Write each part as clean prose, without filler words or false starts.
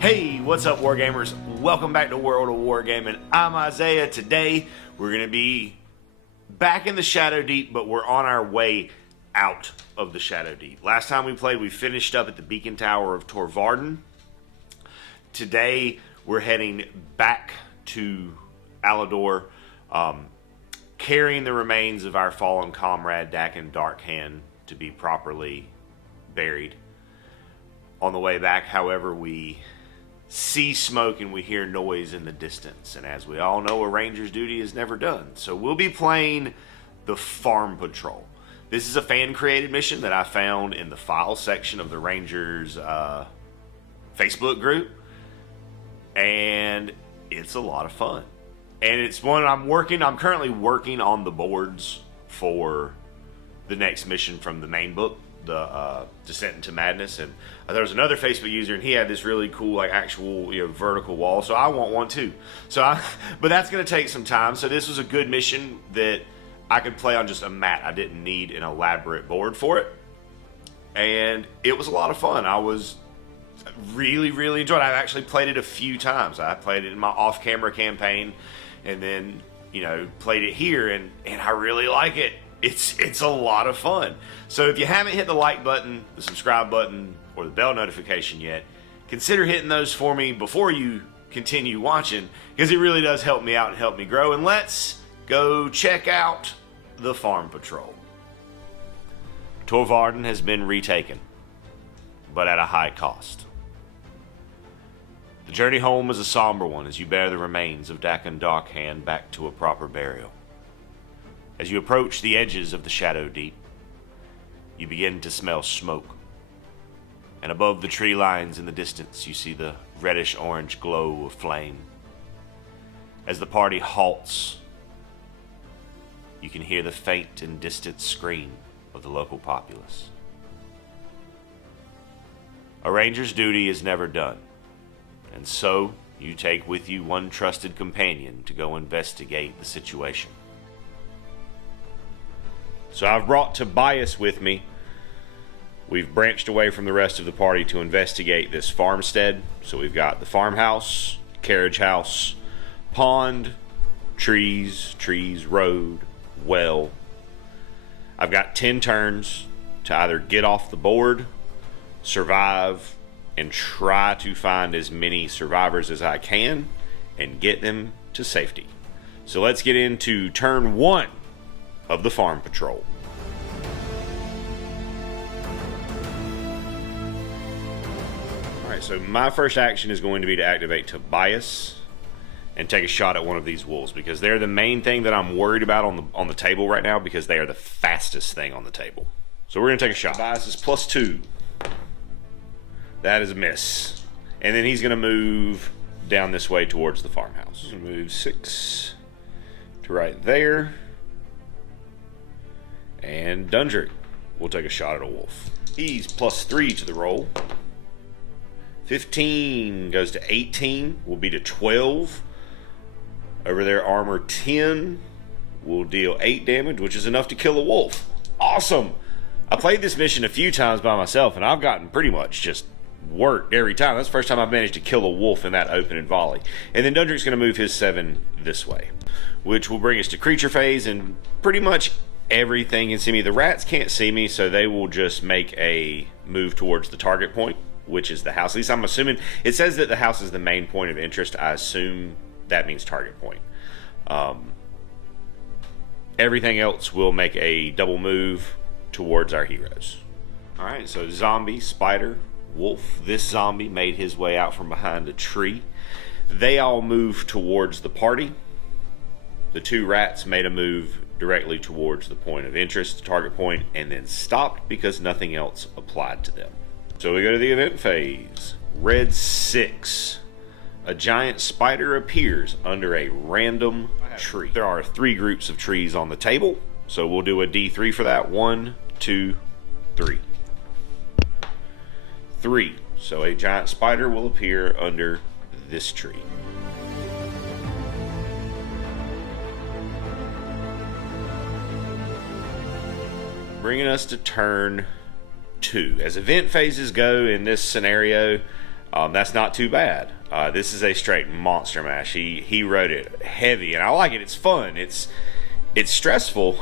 Hey, what's up, Wargamers? Welcome back to World of Wargaming. I'm Isaiah. Today, we're going to be back in the Shadow Deep, but we're on our way out of the Shadow Deep. Last time we played, we finished up at the Beacon Tower of Tor Varden. Today, we're heading back to Alador, carrying the remains of our fallen comrade, Dakan Darkhand, to be properly buried. On the way back, however, we see smoke and we hear noise in the distance, and as we all know, a ranger's duty is never done. So we'll be playing the Farm Patrol. This is a fan-created mission that I found in the file section of the Rangers Facebook group, and it's a lot of fun. And it's one I'm currently working on the boards for the next mission from the main book, the Descent into Madness. And there was another Facebook user, and he had this really cool, like, actual, vertical wall. So I want one too. But that's going to take some time. So this was a good mission that I could play on just a mat. I didn't need an elaborate board for it, and it was a lot of fun. I was really enjoyed it. I've actually played it a few times. I played it in my off-camera campaign, and then played it here, and I really like it. It's a lot of fun. So if you haven't hit the like button, the subscribe button, or the bell notification yet, consider hitting those for me before you continue watching, because it really does help me out and help me grow. And let's go check out the Farm Patrol. Tor Varden has been retaken, but at a high cost. The journey home is a somber one as you bear the remains of Dakan Darkhand back to a proper burial. As you approach the edges of the Shadow Deep, you begin to smell smoke. And above the tree lines in the distance, you see the reddish-orange glow of flame. As the party halts, you can hear the faint and distant scream of the local populace. A ranger's duty is never done, and so you take with you one trusted companion to go investigate the situation. So I've brought Tobias with me. We've branched away from the rest of the party to investigate this farmstead. So we've got the farmhouse, carriage house, pond, trees, road, well. I've got 10 turns to either get off the board, survive, and try to find as many survivors as I can and get them to safety. So let's get into turn 1 of the Farm Patrol. Alright, so my first action is going to be to activate Tobias and take a shot at one of these wolves, because they're the main thing that I'm worried about on the table right now, because they are the fastest thing on the table. So we're going to take a shot. Tobias is +2. That is a miss. And then he's going to move down this way towards the farmhouse. Move 6 to right there. And Dundrick will take a shot at a wolf. He's +3 to the roll. 15 goes to 18, will be to 12. Over there, armor 10 will deal 8 damage, which is enough to kill a wolf. Awesome! I played this mission a few times by myself, and I've gotten pretty much just worked every time. That's the first time I've managed to kill a wolf in that open and volley. And then Dundrick's going to move his 7 this way, which will bring us to creature phase, and pretty much everything can see me. The rats can't see me, so they will just make a move towards the target point, which is the house. At least I'm assuming. It says that the house is the main point of interest. I assume that means target point. Everything else will make a double move towards our heroes. Alright, so zombie, spider, wolf. This zombie made his way out from behind a tree. They all move towards the party. The 2 rats made a move directly towards the point of interest, the target point, and then stopped because nothing else applied to them. So we go to the event phase. Red 6. A giant spider appears under a random tree. There are 3 groups of trees on the table, so we'll do a D3 for that. 1, 2, 3. 3. So a giant spider will appear under this tree. Bringing us to turn 2. As event phases go in this scenario, That's not too bad. This is a straight monster mash. He wrote it heavy, and I like it. It's fun. It's stressful,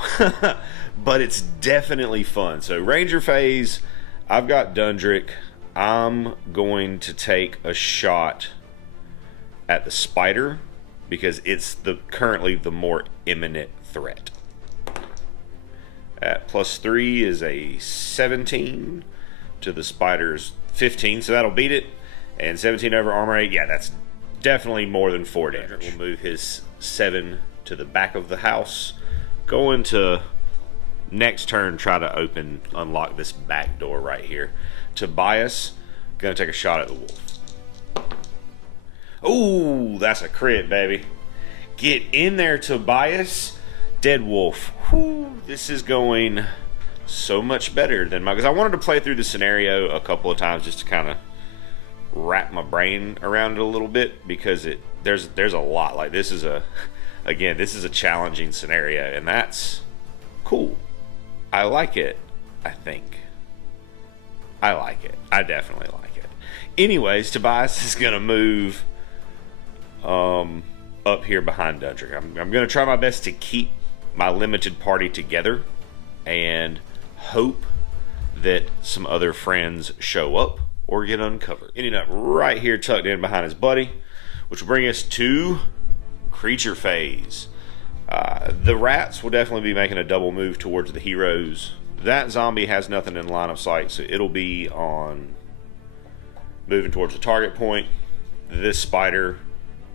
but it's definitely fun. So Ranger phase, I've got Dundrick. I'm going to take a shot at the spider because it's currently the more imminent threat. At +3 is a 17 to the spider's 15, so that'll beat it. And 17 over armor 8, yeah, that's definitely more than 4 damage. We'll move his 7 to the back of the house. Going to next turn try to unlock this back door right here. Tobias, gonna take a shot at the wolf. Ooh, that's a crit, baby. Get in there, Tobias. Dead wolf. Whew, this is going so much better than because I wanted to play through the scenario a couple of times just to kind of wrap my brain around it a little bit, because there's a lot. Like, this is a challenging scenario, and that's cool. I like it. I like it. I definitely like it. Anyways, Tobias is gonna move up here behind Dundrick. I'm gonna try my best to keep my limited party together and hope that some other friends show up or get uncovered. Ending up right here tucked in behind his buddy, which will bring us to creature phase. The rats will definitely be making a double move towards the heroes. That zombie has nothing in line of sight, so it'll be on moving towards the target point. This spider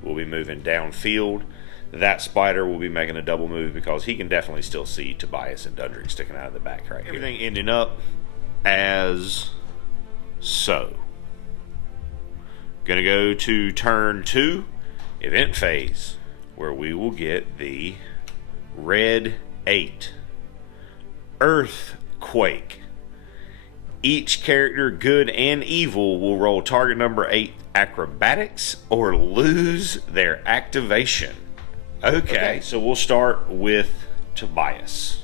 will be moving downfield. That spider will be making a double move because he can definitely still see Tobias and Dundrick sticking out of the back right here. Everything ending up as so. Gonna go to turn 2, event phase, where we will get the red 8 earthquake. Each character, good and evil, will roll target number 8 acrobatics or lose their activation. Okay, so we'll start with Tobias,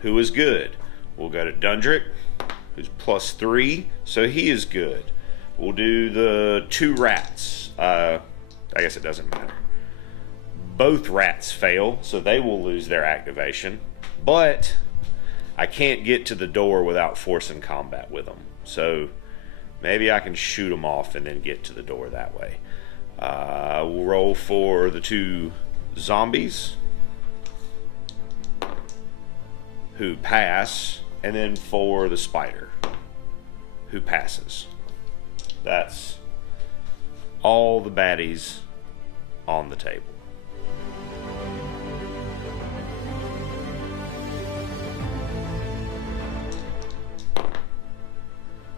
who is good. We'll go to Dundrick, who's +3, so he is good. We'll do the 2 rats. I guess it doesn't matter. Both rats fail, so they will lose their activation. But I can't get to the door without forcing combat with them. So maybe I can shoot them off and then get to the door that way. We'll roll for the 2 zombies, who pass, and then for the spider, who passes. That's all the baddies on the table.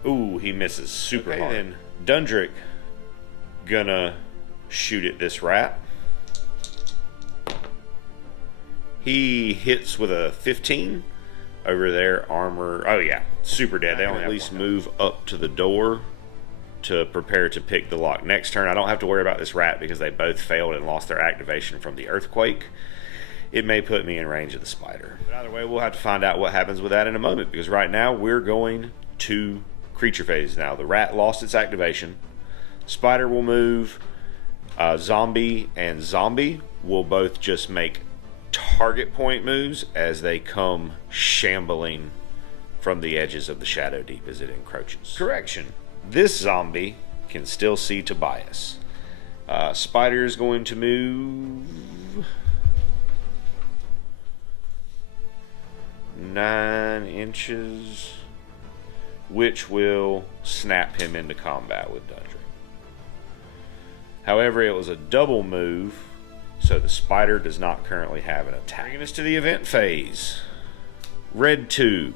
Ooh, he misses super hard. Then Dundrick gonna shoot at this rat. He hits with a 15 over their armor. Oh yeah, super dead. They only at least move up to the door to prepare to pick the lock next turn. I don't have to worry about this rat because they both failed and lost their activation from the earthquake. It may put me in range of the spider. But either way, we'll have to find out what happens with that in a moment, because right now we're going to creature phase. Now the rat lost its activation. Spider will move. Zombie and zombie will both just make target point moves as they come shambling from the edges of the shadow deep as it encroaches. Correction, this zombie can still see Tobias. Spider is going to move 9 inches, which will snap him into combat with Dundrick. However, it was a double move, so the spider does not currently have an attack. Bringing us to the event phase. Red 2.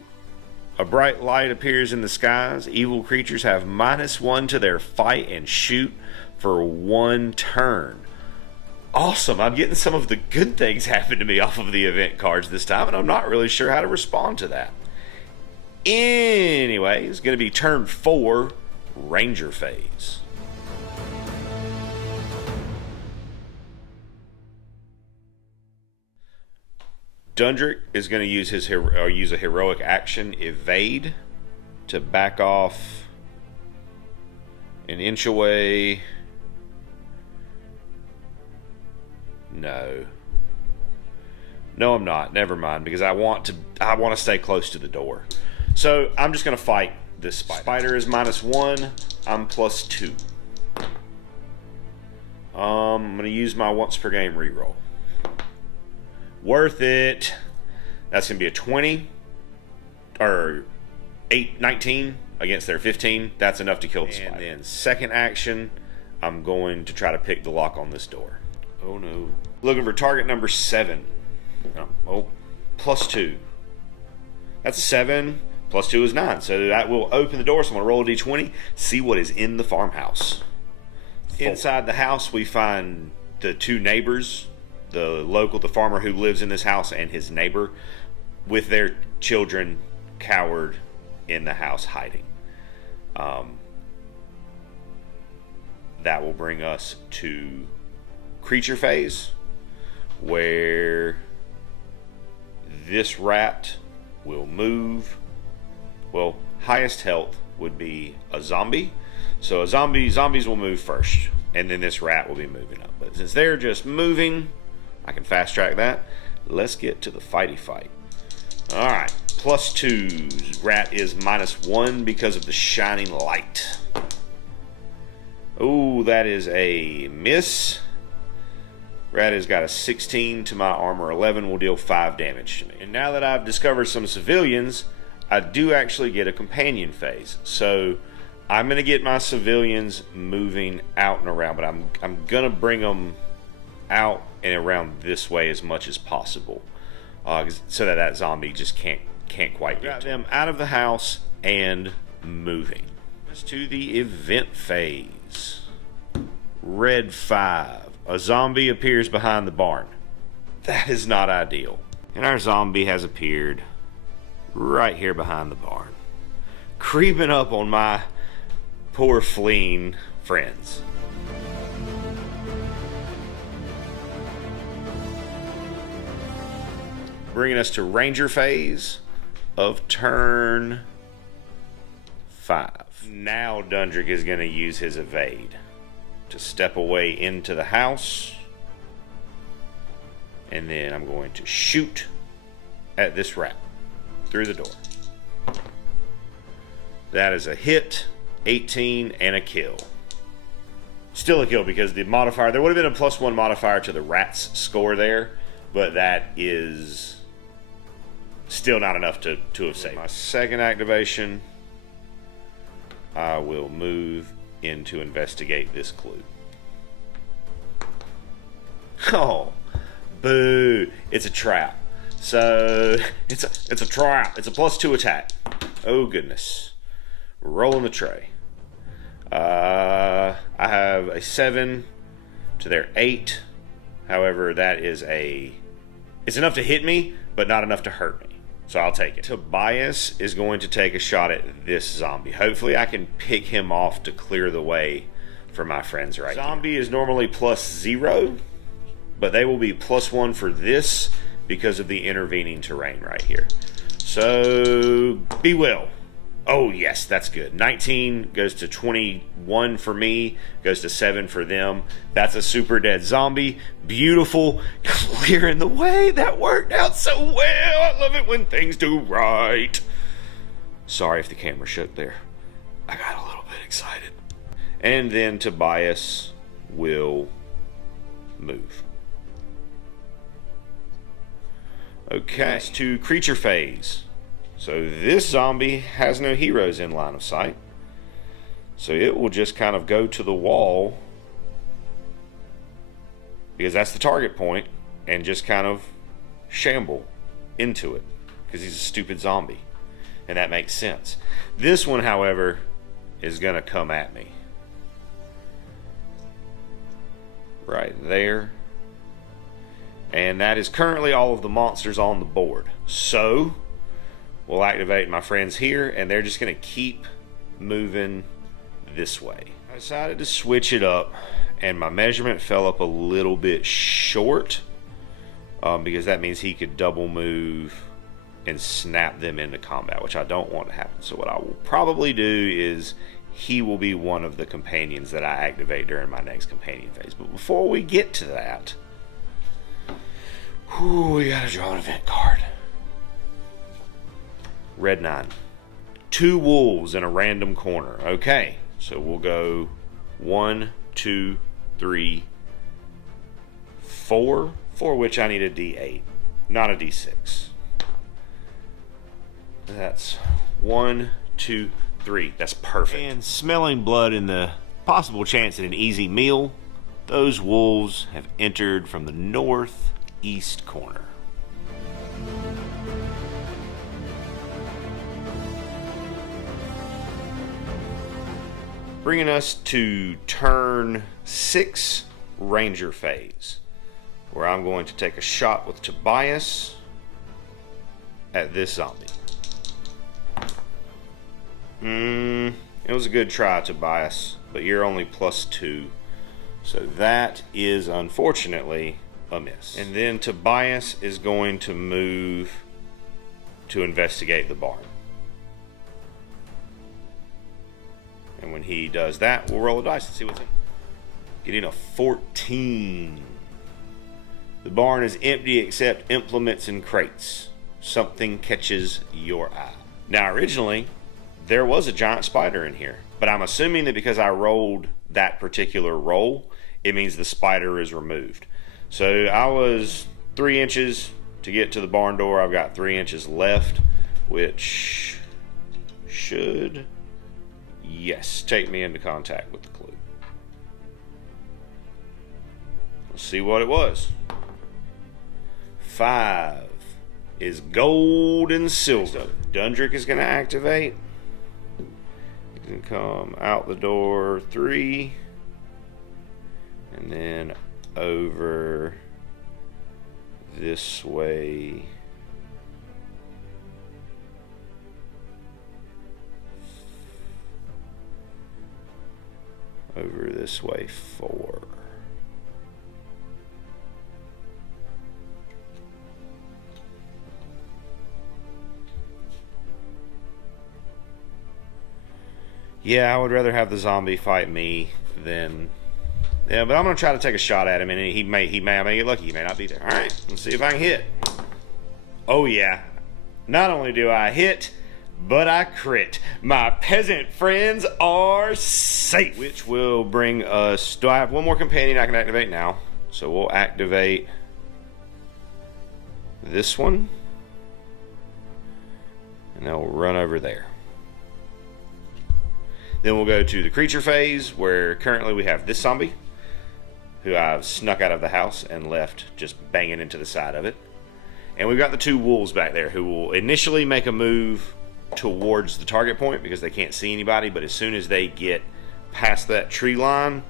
A bright light appears in the skies. Evil creatures have -1 to their fight and shoot for 1 turn. Awesome. I'm getting some of the good things happen to me off of the event cards this time, and I'm not really sure how to respond to that. Anyway, it's going to be turn 4, Ranger phase. Dundrick is going to use use a heroic action, evade, to back off an inch away. No. No, I'm not. Never mind, because I want to stay close to the door. So I'm just going to fight this spider. Spider is -1. I'm +2. I'm going to use my once per game reroll. Worth it. That's going to be a 20 or 19 against their 15. That's enough to kill the spider. And then second action, I'm going to try to pick the lock on this door. Oh no. Looking for target number 7. Oh, +2. That's 7. +2 is 9. So that will open the door. So I'm going to roll a d20, see what is in the farmhouse. Inside the house, we find the 2 neighbors, the farmer who lives in this house, and his neighbor with their children cowered in the house hiding. That will bring us to creature phase, where this rat will move. Well, highest health would be a zombie. So zombies will move first, and then this rat will be moving up. But since they're just moving, I can fast track that. Let's get to the fighty fight. All right, +2. Rat is -1 because of the shining light. Oh, that is a miss. Rat has got a 16 to my armor 11, will deal 5 damage to me. And now that I've discovered some civilians, I do actually get a companion phase. So I'm going to get my civilians moving out and around, but I'm going to bring them out and around this way as much as possible, so that zombie just can't quite get them out of the house and moving. Let's to the event phase. Red 5. A zombie appears behind the barn. That is not ideal. And our zombie has appeared right here behind the barn, creeping up on my poor fleeing friends. Bringing us to Ranger phase of turn 5. Now Dundrick is going to use his evade to step away into the house, and then I'm going to shoot at this rat through the door. That is a hit, 18, and a kill. Still a kill because the modifier, there would have been a +1 modifier to the rat's score there, but that is still not enough to have saved. My second activation, I will move in to investigate this clue. Oh, boo. It's a trap. So, it's a trap. It's a +2 attack. Oh, goodness. Rolling the tray. I have a 7 to their 8. However, that is it's enough to hit me, but not enough to hurt me. So I'll take it. Tobias is going to take a shot at this zombie. Hopefully I can pick him off to clear the way for my friends right here. Zombie is normally +0, but they will be +1 for this because of the intervening terrain right here. So, be well. Oh, yes, that's good. 19 goes to 21 for me, goes to 7 for them. That's a super dead zombie. Beautiful. Clearing the way. That worked out so well. I love it when things do right. Sorry if the camera shook there. I got a little bit excited. And then Tobias will move. Okay, it's to creature phase. So this zombie has no heroes in line of sight. So it will just kind of go to the wall, because that's the target point, and just kind of shamble into it, because he's a stupid zombie. And that makes sense. This one, however, is going to come at me. Right there. And that is currently all of the monsters on the board. So we'll activate my friends here, and they're just going to keep moving this way. I decided to switch it up, and my measurement fell up a little bit short, because that means he could double move and snap them into combat, which I don't want to happen. So what I will probably do is he will be one of the companions that I activate during my next companion phase. But before we get to that, we gotta draw an event card. Red 9. 2 wolves in a random corner. Okay, so we'll go 1, 2, 3, 4, for which I need a D8, not a D6. That's 1, 2, 3. That's perfect. And smelling blood in the possible chance at an easy meal, those wolves have entered from the northeast corner. Bringing us to turn 6, Ranger phase, where I'm going to take a shot with Tobias at this zombie. It was a good try, Tobias, but you're only +2. So that is unfortunately a miss. And then Tobias is going to move to investigate the barn. And when he does that, we'll roll a dice and see what's in. Getting a 14. The barn is empty except implements and crates. Something catches your eye. Now, originally, there was a giant spider in here, but I'm assuming that because I rolled that particular roll, it means the spider is removed. So I was 3 inches to get to the barn door. I've got 3 inches left, which should, yes, take me into contact with the clue. Let's see what it was. 5 is gold and silver. Dundrick is going to activate. You can come out the door 3, and then over this way. Over this way 4. Yeah, I would rather have the zombie fight me than... Yeah, but I'm going to try to take a shot at him, and I may get lucky. He may not be there. All right, let's see if I can hit. Oh, yeah. Not only do I hit, but I crit. My peasant friends are safe. Which will bring us... Do I have one more companion I can activate now? So we'll activate this one. And then we'll run over there. Then we'll go to the creature phase, where currently we have this zombie, who I've snuck out of the house and left just banging into the side of it. And we've got the 2 wolves back there who will initially make a move towards the target point because they can't see anybody, but as soon as they get past that tree line,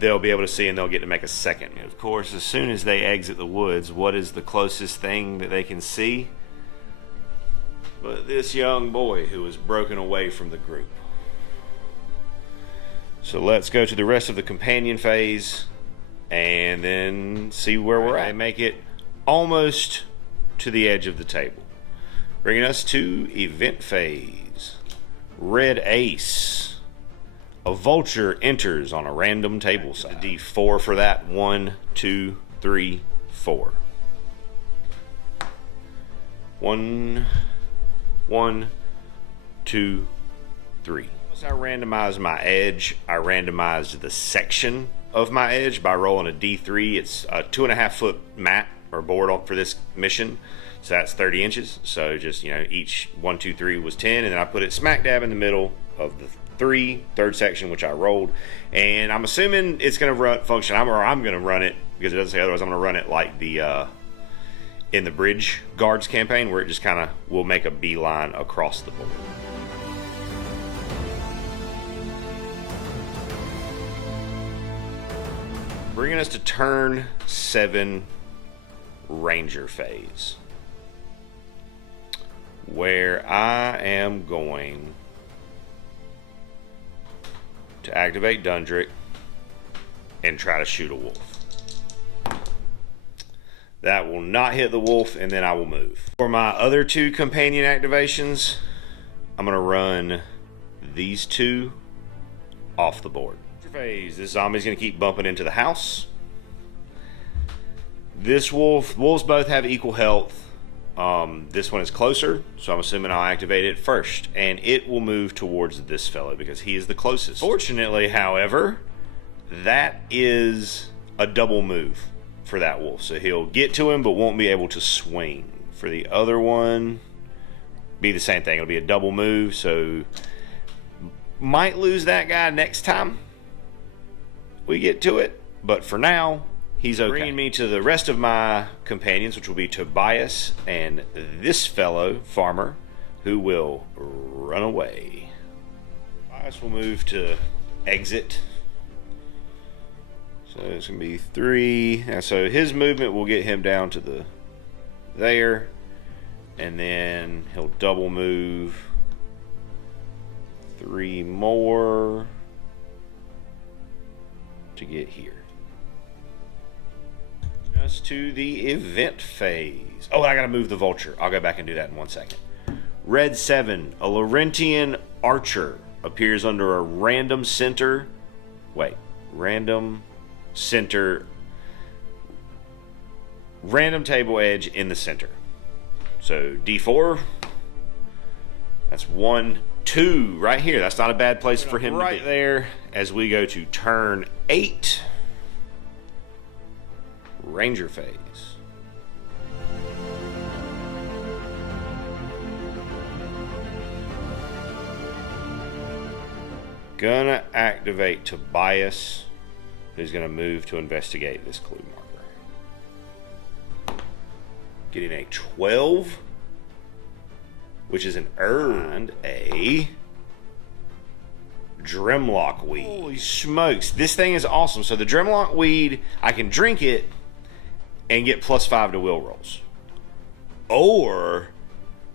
they'll be able to see and they'll get to make a second. And of course, as soon as they exit the woods, what is the closest thing that they can see but this young boy who has broken away from the group? So let's go to the rest of the companion phase and then see where we're at. They make it almost to the edge of the table. Bringing us to event phase. Red Ace. A vulture enters on a random table side. The D4 for that. 1, 2, 3, 4. 1, 1, 2, 3. Once I randomized my edge, I randomized the section of my edge by rolling a D3. It's a 2.5 foot mat or board for this mission. So that's 30 inches. So just, each 1, 2, 3 was 10. And then I put it smack dab in the middle of the third section, which I rolled. And I'm assuming it's going to function. I'm going to run it, because it doesn't say otherwise. I'm going to run it like the in the Bridge Guards campaign, where it just kind of will make a beeline across the board. Bringing us to turn 7, Ranger phase, where I am going to activate Dundrick and try to shoot a wolf. That will not hit the wolf, and then I will move. For my other 2 companion activations, I'm going to run these 2 off the board. Phase. This zombie's going to keep bumping into the house. This wolves both have equal health. This one is closer, so I'm assuming I'll activate it first, and it will move towards this fellow because he is the closest. Fortunately, however, that is a double move for that wolf, so he'll get to him but won't be able to swing. For the other one, be the same thing. It'll be a double move, so might lose that guy next time we get to it, but for now he's okay. Bringing me to the rest of my companions, which will be Tobias and this fellow, Farmer, who will run away. Tobias will move to exit. So it's going to be 3. And so his movement will get him down to there. And then he'll double move 3 more to get here. Just to the event phase. Oh, I gotta move the vulture. I'll go back and do that in 1 second. Red 7, a Laurentian archer appears under a random center. Wait, random center. Random table edge in the center. So D4. That's 1, 2 right here. That's not a bad place for him right to be. There as we go to turn 8. Ranger phase. Gonna activate Tobias, who's gonna move to investigate this clue marker. Getting a 12, which is an earned a Dremlock weed. Holy smokes, this thing is awesome. So the Dremlock weed, I can drink it and get +5 to will rolls. Or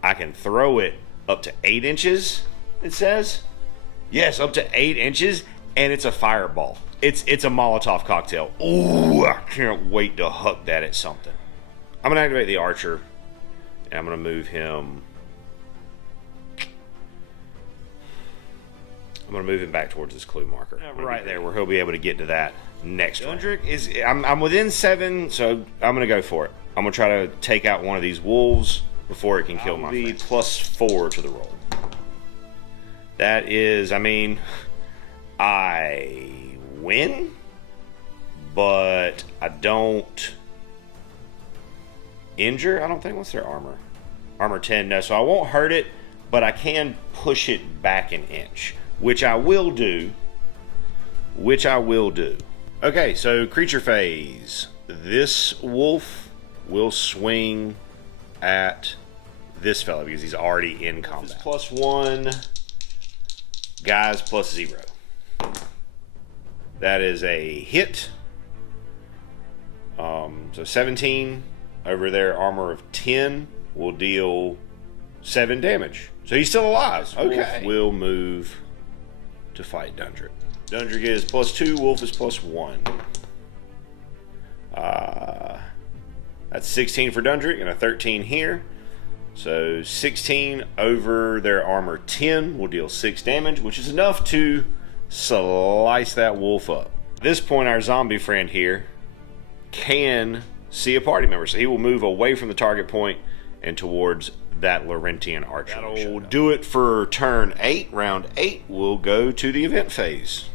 I can throw it up to 8 inches, it says. Yes, up to 8 inches, and it's a fireball. It's a Molotov cocktail. Ooh, I can't wait to huck that at something. I'm gonna activate the archer, and I'm gonna move him. I'm gonna move him back towards this clue marker. Right there, where he'll be able to get to that next one. Dundrick is, I'm within 7, so I'm gonna go for it. I'm gonna try to take out one of these wolves before it can kill my friend. +4 to the roll. That is, I mean, I win, but I don't injure. I don't think. What's their armor? Armor 10. No, so I won't hurt it, but I can push it back an inch, which I will do. Okay, so creature phase. This wolf will swing at this fella because he's already in combat. +1, guys +0. That is a hit. So 17 over their armor of 10 will deal 7 damage. So he's still alive. Okay. Wolf will move to fight Dundrick. Dundrick is +2, Wolf is +1. That's 16 for Dundrick and a 13 here. So 16 over their armor 10 will deal 6 damage, which is enough to slice that wolf up. At this point, our zombie friend here can see a party member, so he will move away from the target point and towards that Laurentian archer. That'll do it for turn 8. Round 8 will go to the event phase.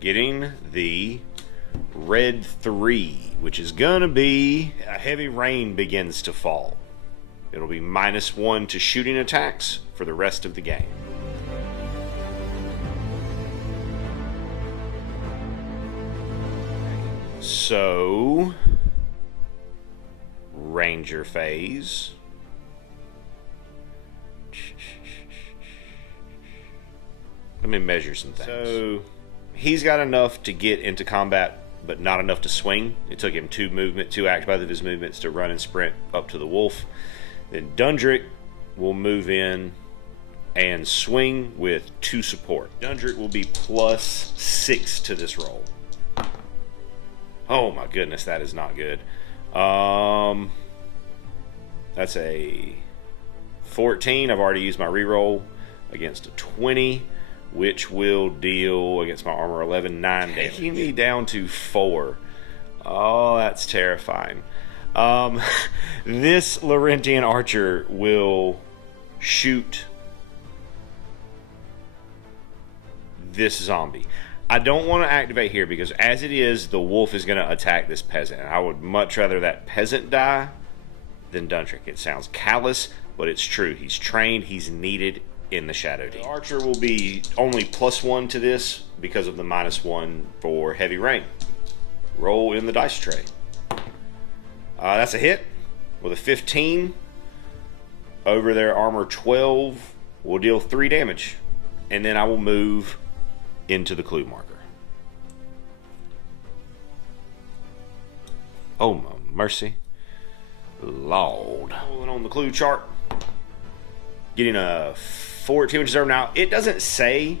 Getting the red 3, which is gonna be a heavy rain begins to fall. It'll be -1 to shooting attacks for the rest of the game. So, Ranger phase. Let me measure some things. So, he's got enough to get into combat, but not enough to swing. It took him both of his movements to run and sprint up to the wolf. Then Dundrick will move in and swing with 2 support. Dundrick will be +6 to this roll. Oh my goodness, that is not good. That's a 14. I've already used my reroll against a 20, which will deal against my armor 11, 9 damage. Taking me down to 4. Oh, that's terrifying. This Laurentian archer will shoot this zombie. I don't want to activate here because as it is, the wolf is going to attack this peasant. I would much rather that peasant die than Dundrick. It sounds callous, but it's true. He's trained. He's needed in the Shadow Deep. The archer will be only +1 to this because of the -1 for heavy rain. Roll in the dice tray. That's a hit with a 15. Over their armor 12 will deal 3 damage. And then I will move into the clue marker. Oh my mercy. Lord. Rolling on the clue chart. Getting a 14, which is over. Now, it doesn't say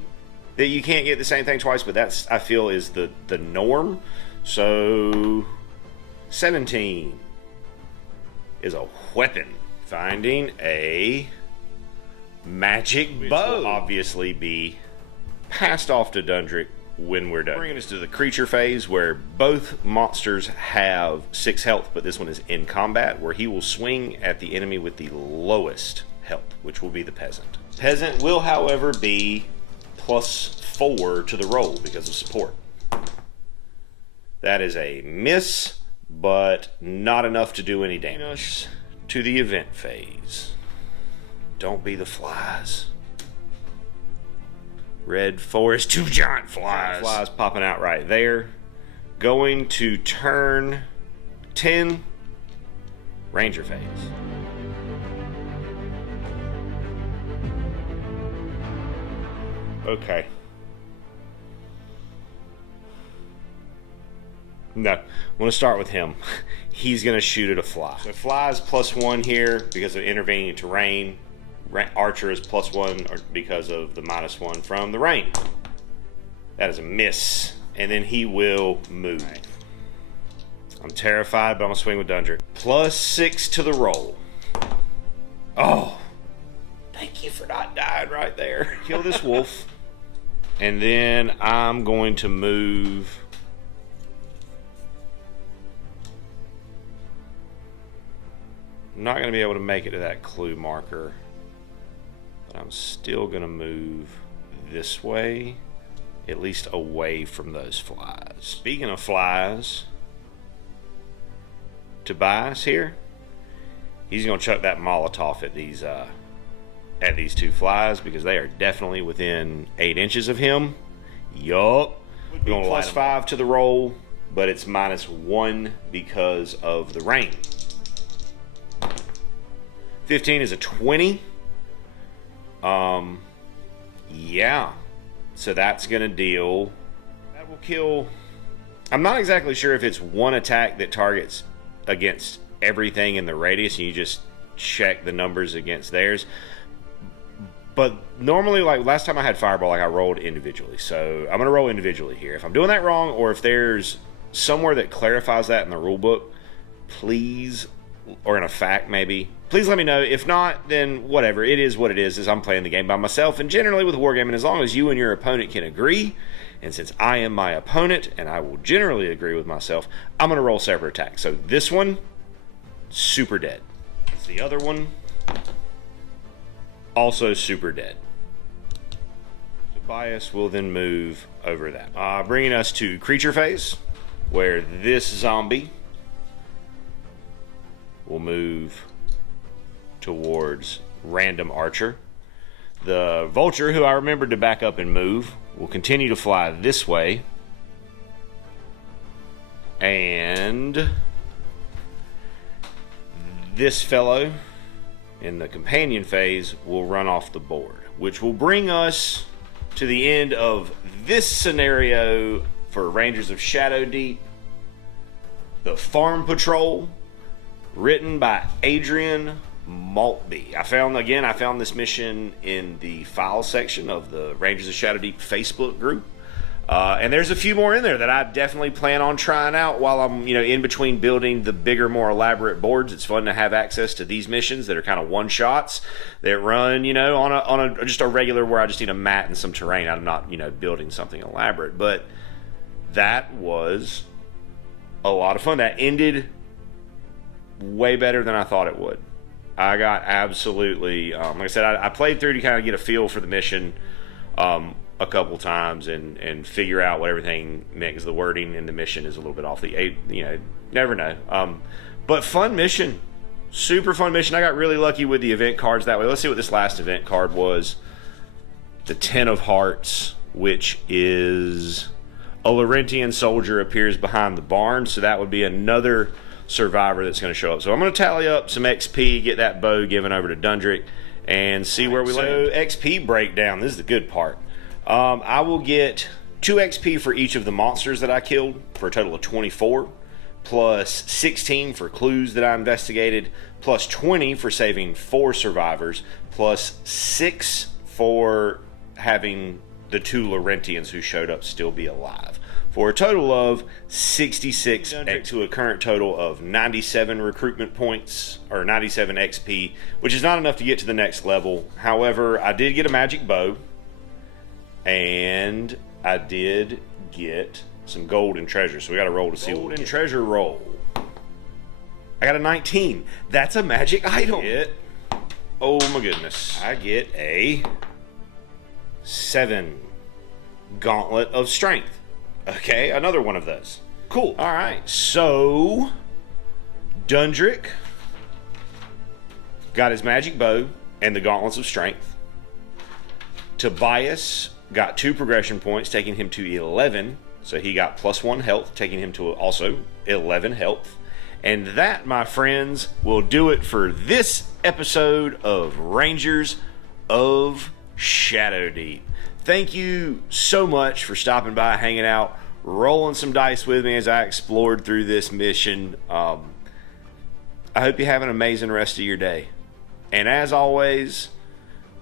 that you can't get the same thing twice, but that's, I feel, is the norm. So 17 is a weapon. Finding a magic bow will obviously be passed off to Dundrick when we're done. Bringing us to the creature phase, where both monsters have 6 health, but this one is in combat, where he will swing at the enemy with the lowest health, which will be the peasant. Peasant will, however, be +4 to the roll because of support. That is a miss, but not enough to do any damage. To the event phase. Don't be the flies. Red forest, 2 giant flies. Flies popping out right there. Going to turn 10, Ranger phase. Okay. No, I'm going to start with him. He's going to shoot at a fly. So flies +1 here because of intervening terrain. Archer is +1 because of the -1 from the rain. That is a miss. And then he will move. Right. I'm terrified, but I'm going to swing with Dundrick. +6 to the roll. Oh, thank you for not dying right there. Kill this wolf. And then I'm going to move. I'm not going to be able to make it to that clue marker, but I'm still going to move this way, at least away from those flies. Speaking of flies, Tobias here, he's going to chuck that Molotov at these 2 flies because they are definitely within 8 inches of him. Yup. We're going +5 to the roll, but it's -1 because of the rain. 15 is a 20. Yeah. So that's going to deal. That will kill. I'm not exactly sure if it's one attack that targets against everything in the radius and you just check the numbers against theirs. But normally, like last time I had Fireball, like I rolled individually. So I'm going to roll individually here. If I'm doing that wrong, or if there's somewhere that clarifies that in the rule book, please, or in a fact maybe, please let me know. If not, then whatever. It is what it is I'm playing the game by myself. And generally with Wargaming, as long as you and your opponent can agree, and since I am my opponent, and I will generally agree with myself, I'm going to roll separate attacks. So this one, super dead. The other one, also super dead. Tobias will then move over that. Bringing us to creature phase, where this zombie will move towards random archer. The vulture, who I remembered to back up and move, will continue to fly this way. And this fellow in the companion phase will run off the board, which will bring us to the end of this scenario for Rangers of Shadow Deep, the Farm Patrol, written by Adrian Maltby. I found this mission in the file section of the Rangers of Shadow Deep Facebook group. And there's a few more in there that I definitely plan on trying out while I'm, in between building the bigger, more elaborate boards. It's fun to have access to these missions that are kind of one-shots that run, on a just a regular where I just need a mat and some terrain. I'm not, building something elaborate. But that was a lot of fun. That ended way better than I thought it would. I got absolutely, like I said, I played through to kind of get a feel for the mission a couple times and figure out what everything meant, because the wording in the mission is a little bit off the, never know. But fun mission, super fun mission. I got really lucky with the event cards that way. Let's see what this last event card was. The 10 of Hearts, which is a Laurentian soldier appears behind the barn, so that would be another survivor that's going to show up. So I'm going to tally up some XP, get that bow given over to Dundrick, and see where we land. So XP breakdown, this is the good part. I will get 2 XP for each of the monsters that I killed, for a total of 24, plus 16 for clues that I investigated, plus 20 for saving 4 survivors, plus 6 for having the 2 Laurentians who showed up still be alive, for a total of 66 to a current total of 97 recruitment points, or 97 XP, which is not enough to get to the next level. However, I did get a magic bow, and I did get some gold and treasure, so we got to roll to see what we get. Treasure roll. I got a 19. That's a magic item. Oh my goodness. I get a 7 Gauntlet of Strength. Okay, another one of those. Cool. All right, so Dundrick got his magic bow and the Gauntlets of Strength. Tobias got 2 progression points, taking him to 11. So he got +1 health, taking him to also 11 health. And that, my friends, will do it for this episode of Rangers of Shadow Deep. Thank you so much for stopping by, hanging out, rolling some dice with me as I explored through this mission. I hope you have an amazing rest of your day. And as always,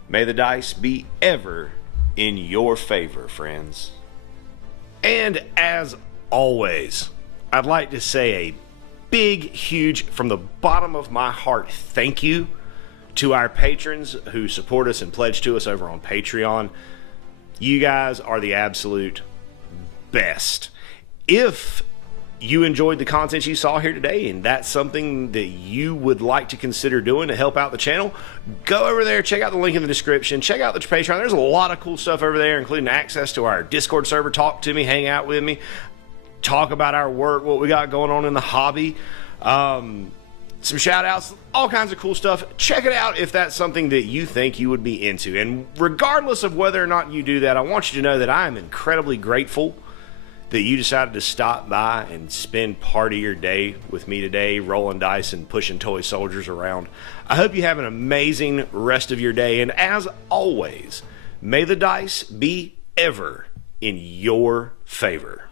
may the dice be ever in your favor, friends. And as always, I'd like to say a big, huge, from the bottom of my heart, thank you to our patrons who support us and pledge to us over on Patreon. You guys are the absolute best. If you enjoyed the content you saw here today and that's something that you would like to consider doing to help out the channel, go over there, check out the link in the description, check out the Patreon. There's a lot of cool stuff over there, including access to our Discord server. Talk to me, hang out with me, talk about our work, what we got going on in the hobby, some shout outs, all kinds of cool stuff. Check it out if that's something that you think you would be into. And regardless of whether or not you do that, I want you to know that I am incredibly grateful that you decided to stop by and spend part of your day with me today, rolling dice and pushing toy soldiers around. I hope you have an amazing rest of your day, and as always, may the dice be ever in your favor.